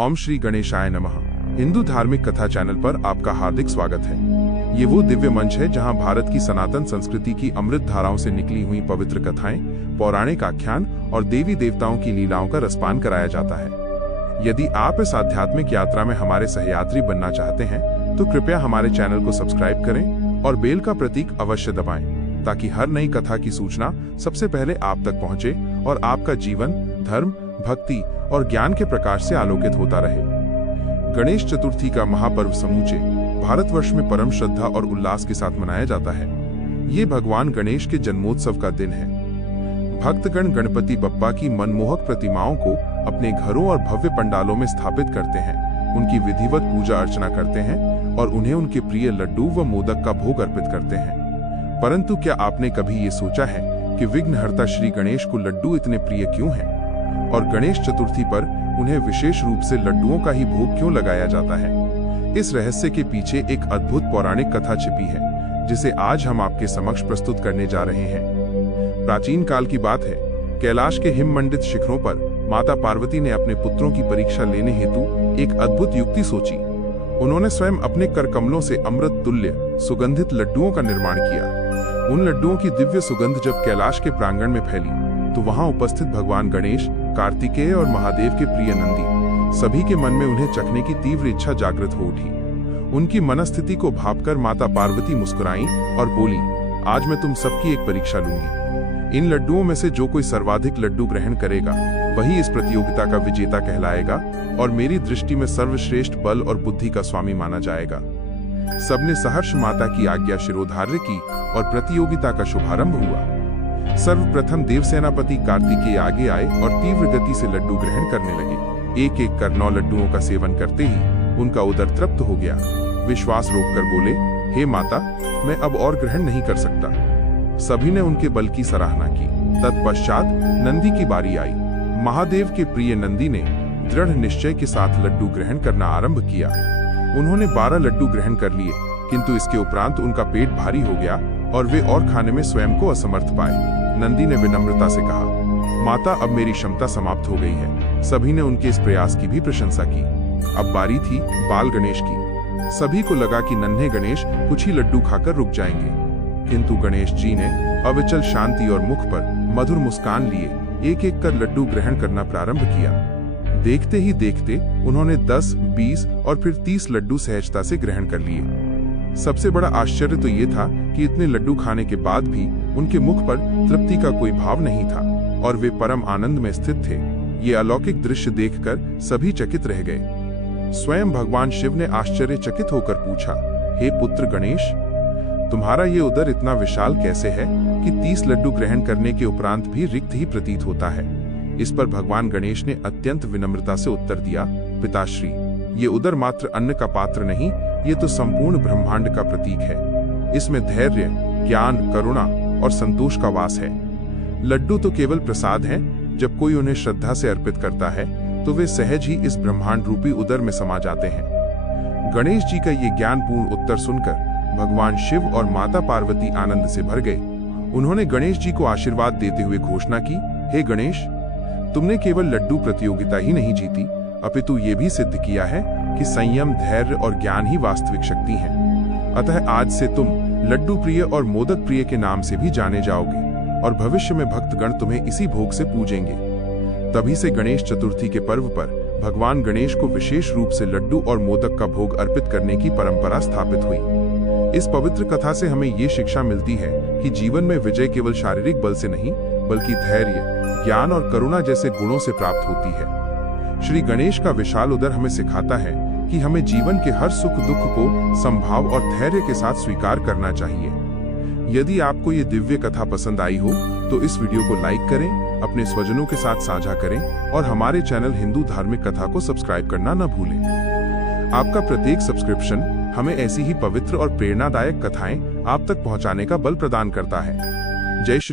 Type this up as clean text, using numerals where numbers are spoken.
ओम श्री गणेशाय नमः। हिंदू धार्मिक कथा चैनल पर आपका हार्दिक स्वागत है। ये वो दिव्य मंच है जहां भारत की सनातन संस्कृति की अमृत धाराओं से निकली हुई पवित्र कथाएं, पौराणिक आख्यान और देवी देवताओं की लीलाओं का रसपान कराया जाता है। यदि आप इस आध्यात्मिक यात्रा में हमारे सहयात्री बनना चाहते हैं तो कृपया हमारे चैनल को सब्सक्राइब करें और बेल का प्रतीक अवश्य दबाएं, ताकि हर नई कथा की सूचना सबसे पहले आप तक पहुंचे और आपका जीवन धर्म, भक्ति और ज्ञान के प्रकाश से आलोकित होता रहे। गणेश चतुर्थी का महापर्व समूचे भारतवर्ष में परम श्रद्धा और उल्लास के साथ मनाया जाता है। ये भगवान गणेश के जन्मोत्सव का दिन है। भक्तगण गणपति बप्पा की मनमोहक प्रतिमाओं को अपने घरों और भव्य पंडालों में स्थापित करते हैं, उनकी विधिवत पूजा अर्चना करते हैं और उन्हें उनके प्रिय लड्डू व मोदक का भोग अर्पित करते हैं। परंतु क्या आपने कभी ये सोचा है कि विघ्नहर्ता श्री गणेश को लड्डू इतने प्रिय क्यों हैं? और गणेश चतुर्थी पर उन्हें विशेष रूप से लड्डुओं का ही भोग क्यों लगाया जाता है? इस रहस्य के पीछे एक अद्भुत पौराणिक कथा छिपी है, जिसे आज हम आपके समक्ष प्रस्तुत करने जा रहे हैं। प्राचीन काल की बात है। कैलाश के हिममंडित शिखरों पर माता पार्वती ने अपने पुत्रों की परीक्षा लेने हेतु एक अद्भुत युक्ति सोची। उन्होंने स्वयं अपने करकमलों से अमृत तुल्य सुगंधित लड्डुओं का निर्माण किया। उन लड्डुओं की दिव्य सुगंध जब कैलाश के प्रांगण में फैली तो वहां उपस्थित भगवान गणेश, कार्तिकेय और महादेव के प्रिय नंदी सभी के मन में उन्हें चखने की तीव्र इच्छा जागृत हो उठी। उनकी मनस्थिति को भांपकर माता पार्वती मुस्कुराईं और बोली, आज मैं तुम सबकी एक परीक्षा लूंगी। इन लड्डुओं में से जो कोई सर्वाधिक लड्डू ग्रहण करेगा वही इस प्रतियोगिता का विजेता कहलाएगा और मेरी दृष्टि में सर्वश्रेष्ठ बल और बुद्धि का स्वामी माना जाएगा। सबने सहर्ष माता की आज्ञा शिरोधार्य की और प्रतियोगिता का शुभारंभ हुआ। सर्वप्रथम देव सेनापति कार्तिकेय आगे आए और तीव्र गति से लड्डू ग्रहण करने लगे। एक एक कर 9 लड्डुओं का सेवन करते ही उनका उदर तृप्त हो गया। विश्वास रोककर बोले, हे माता, मैं अब और ग्रहण नहीं कर सकता। सभी ने उनके बल की सराहना की। तत्पश्चात नंदी की बारी आई। महादेव के प्रिय नंदी ने दृढ़ निश्चय के साथ लड्डू ग्रहण करना आरंभ किया। उन्होंने 12 लड्डू ग्रहण कर लिए, किंतु इसके उपरांत उनका पेट भारी हो गया और वे और खाने में स्वयं को असमर्थ पाए। नंदी ने विनम्रता से कहा, माता, अब मेरी क्षमता समाप्त हो गई है। सभी ने उनके इस प्रयास की भी प्रशंसा की। अब बारी थी बाल गणेश की। सभी को लगा कि नन्हे गणेश कुछ ही लड्डू खाकर रुक जाएंगे, किंतु गणेश जी ने अविचल शांति और मुख पर मधुर मुस्कान लिए एक एक कर लड्डू ग्रहण करना प्रारंभ किया। देखते ही देखते उन्होंने 10, 20 और फिर 30 लड्डू सहजता से ग्रहण कर लिए। सबसे बड़ा आश्चर्य तो ये था कि इतने लड्डू खाने के बाद भी उनके मुख पर तृप्ति का कोई भाव नहीं था और वे परम आनंद में स्थित थे। ये अलौकिक दृश्य देखकर सभी चकित रह गए। स्वयं भगवान शिव ने आश्चर्यचकित होकर पूछा, हे पुत्र गणेश, तुम्हारा ये उदर इतना विशाल कैसे है कि 30 लड्डू ग्रहण करने के उपरांत भी रिक्त ही प्रतीत होता है? इस पर भगवान गणेश ने अत्यंत विनम्रता से उत्तर दिया, पिताश्री, ये उदर मात्र अन्न का पात्र नहीं, ये तो संपूर्ण ब्रह्मांड का प्रतीक है। इसमें धैर्य, ज्ञान, करुणा और संतोष का वास है। लड्डू तो केवल प्रसाद हैं। जब कोई उन्हें श्रद्धा से अर्पित करता है तो वे सहज ही इस ब्रह्मांड रूपी उदर में समा जाते हैं। गणेश जी का ये ज्ञानपूर्ण उत्तर सुनकर भगवान शिव और माता पार्वती आनंद से भर गए। उन्होंने गणेश जी को आशीर्वाद देते हुए घोषणा की, हे गणेश, तुमने केवल लड्डू प्रतियोगिता ही नहीं जीती, अपितु ये भी सिद्ध किया है कि संयम, धैर्य और ज्ञान ही वास्तविक शक्ति है। अतः आज से तुम लड्डू प्रिय और मोदक प्रिय के नाम से भी जाने जाओगे और भविष्य में भक्तगण तुम्हें इसी भोग से पूजेंगे। तभी से गणेश चतुर्थी के पर्व पर भगवान गणेश को विशेष रूप से लड्डू और मोदक का भोग अर्पित करने की परंपरा स्थापित हुई। इस पवित्र कथा से हमें ये शिक्षा मिलती है कि जीवन में विजय केवल शारीरिक बल से नहीं, बल्कि धैर्य, ज्ञान और करुणा जैसे गुणों से प्राप्त होती है। श्री गणेश का विशाल उदर हमें सिखाता है कि हमें जीवन के हर सुख दुख को संभाव और धैर्य के साथ स्वीकार करना चाहिए। यदि आपको ये दिव्य कथा पसंद आई हो तो इस वीडियो को लाइक करें, अपने स्वजनों के साथ साझा करें और हमारे चैनल हिंदू धार्मिक कथा को सब्सक्राइब करना न भूलें। आपका प्रत्येक सब्सक्रिप्शन हमें ऐसी ही पवित्र और प्रेरणादायक कथाएं आप तक पहुंचाने का बल प्रदान करता है। जय श्री